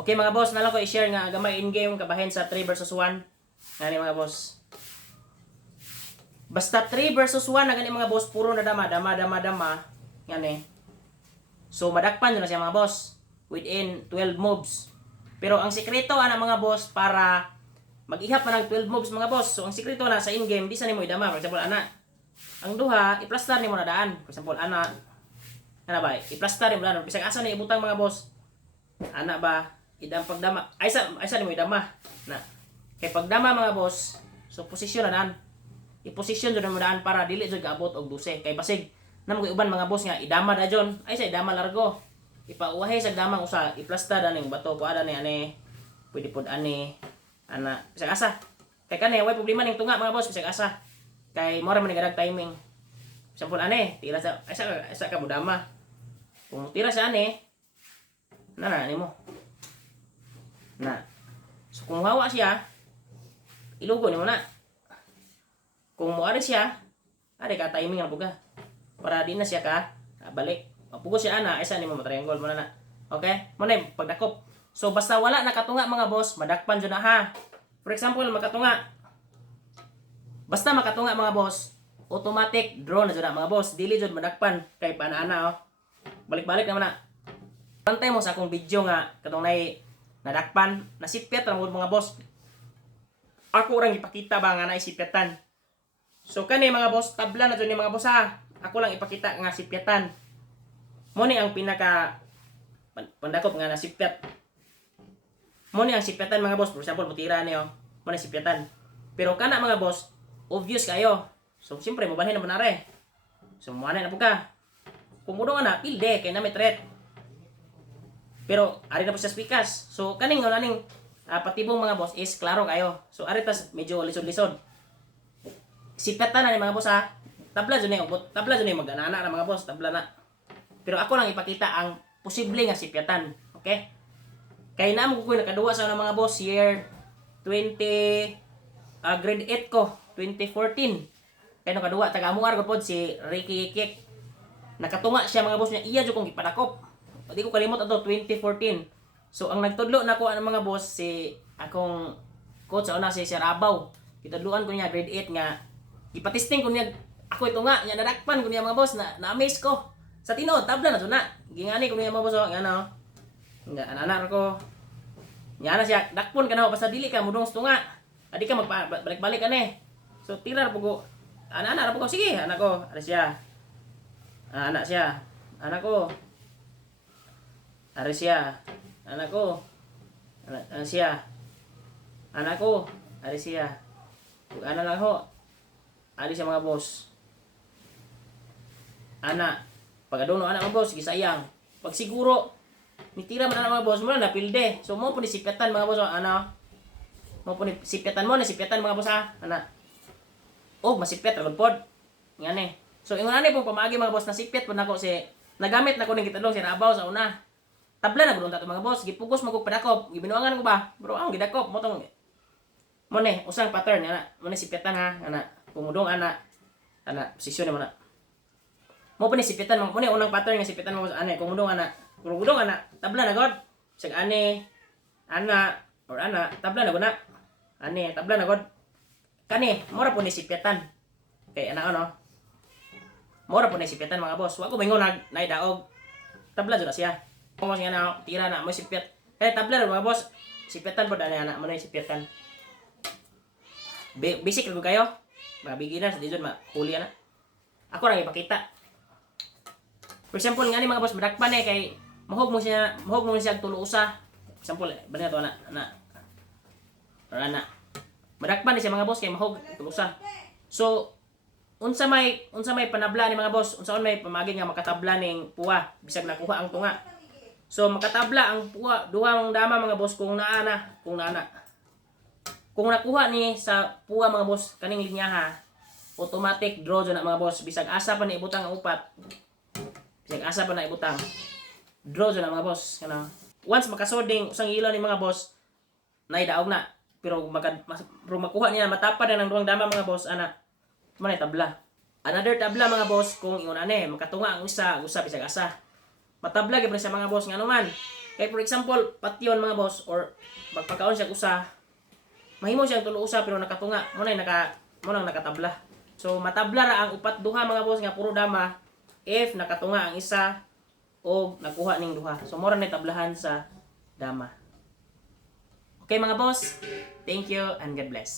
Okay mga boss, nalang ko i-share nga gamay in-game kabahin sa 3 versus 1. Ngani mga boss. Basta 3 versus 1 na gani mga boss, puro na dama. Ngani. So madakpan yun na siya mga boss within 12 moves. Pero ang sikreto ana mga boss para mag-ihap man ng 12 moves mga boss. So ang sikreto na sa in-game, di sa nimo idama. For example, ana, ang duha, i-plaster nimo na daan. For example, ana ba, i-plaster nimo na. Bisag asa ni ibutang mga boss. Ana ba, idam pagdama. Ay sa nimo idama. Na. Kay pagdama mga boss, so posisyon na daan. I-position jud mo daan para dili jud gaabot og 12. Kay basig namo uban mga boss nga idama da jon. Ay sa idama largo. Ipauwahe sa damang usa, i-plaster daning bato ko ada ni ani. Pwede pod ani ana bisag asa. Kay kani way problema ning tunga mga boss bisag asa. Kay mo ra man gadag timing. Example ani, tira sa asa ka mudama. Kung tira sa ani, na nimo. Na. So kung hawa siya, ilugo nimo na. Kung mo ari siya, ari ka timing ang buga. Para di na siya ka balik. Pugos siya ana, isa nimo triangle mo na. Okay? Mo na pagdakop. So basta wala nakatunga mga boss, madakpan jud na ha. For example, makatunga. Basta makatunga mga boss, automatic draw na jud na mga boss. Dili jud madakpan kay paana-ana oh. Balik-balik naman na. Pantay mo sa akong video nga katong nadakpan, nasipyat ra mga boss. Ako orang ipakita ba nga naisipyatan. So kani mga boss, tabla na jud ni mga boss ha. Ako lang ipakita nga sipyatan. Mo ni ang pinaka pandakop nga nasipyat. Mo ni ang sipyatan mga boss. For example, mutira niyo. Mo ni sipyatan. Pero kana mga boss, obvious kayo. So siyempre mabalhin na manare. So muanay na po ka. Kung mudo na pilde kay na may threat. Pero ari na po sa spikas. So kaning naning patibong mga boss is klaro kayo. So ari tas medyo lisod-lisod. Sipyatan na ni mga boss ha. Tabla jud ni ubot. Tabla jud ni mag-anana na mga boss, tabla na. Pero ako lang ipakita ang posible nga sipyatan. Okay? Kay naamo ko nakaduwa sa mga boss year 20 grade 8 ko, 2014. Kay nakaduwa taga amuar ko pod si Ricky Kik. Nakatunga siya mga boss niya, iya jud kong ipadakop. Di ko kalimot ato 2014. So ang nagtudlo nako ang mga boss si akong coach sa una si Sir Abaw. Kitudloan ko niya grade 8 nga ipatesting ko niya ako ito nga, nya nadakpan ko niya mga boss na-amaze ko. Sa tinuod, tabla na to na. Gingani ko niya mga boss, nga na. Nga, anak ko. Nga na siya, dakpon ka na, basta dili ka, mudong ito nga. Adi ka magbalik-balik ka na eh. So, tira na po ko. Anak na po ko, sige, anak ko. Ari siya. Anak siya. Anak ko. Ari siya. Anak ko. Anak siya. Anak ko. Ari siya. Kung ano lang ho. Ari siya mga boss. Anak. Pag adono anak mga boss, gisayang. Pag siguro, nitira man anak mga boss mo na napilde. So mo po ni sipyatan mga boss, ano? Mo po ni sipyatan mo, nasipyatan mga boss ha, anak. Oh, masipyat ra pod. Nga ni. So ingon ani pong pamagi mga boss, nasipyat po nako si nagamit na ko ning kitadlong si Rabaw sa una. Tabla na gudon ta mga boss, gipugos mo ko padakop, gibinuangan ko ba? Bro, ang gidakop mo tong mo ni usang pattern ana. Mo ni sipyatan ha, anak. Pumudong anak. Anak, posisyon mo na. Mo pa ni sipitan mo ni unang pattern nga sipitan mo sa ane kung mudong ana tabla na god sag ane ana or ana tabla na gud na ane tabla na god kani mo ra po ni sipitan kay ana ano mo ra po ni sipitan mga boss wa ko mingon naidaog tabla jud na siya mo siya na tira na mo sipyat kay tabla ra mga boss sipitan pod ana mo ni sipitan basic ko kayo mga beginners di jud mahuli na ako ra ipakita. For example, nga ni mga boss, madakpan eh, kay mahog mo siya tulo usa. For example, bali na to, ana. Madakpan ni siya mga boss, kay mahog tulo usa. So, unsa may panabla ni mga boss, unsaon may pamagi nga makatabla ning puwa, bisag nakuha ang tunga. So, makatabla ang puwa, duha mong dama mga boss, kung naana. Kung nakuha ni sa puwa mga boss, kaning linyaha, automatic draw dyan na mga boss, bisag asa pa ni ibutang ang upat. Bisag asa pa na ibutang. Draw dyan na mga boss. Ano? Once makasoding usang ilaw ni mga boss, naidaog na. Pero makuha niya, matapad na ng duwang dama mga boss, ana. Manay tabla. Another tabla mga boss, kung ingon ane, makatunga ang usa bisag asa. Matabla gyud sa mga boss nga naman. Kay for example, patyon mga boss or magpakaon siya usa, mahimo siyang tulo usa pero nakatunga, mo nang nakatabla. So matabla ra ang upat duha mga boss nga puro dama if nakatunga ang isa o nakuha ning duha. So mora na tablahan sa dama. Okay mga boss, thank you and God bless.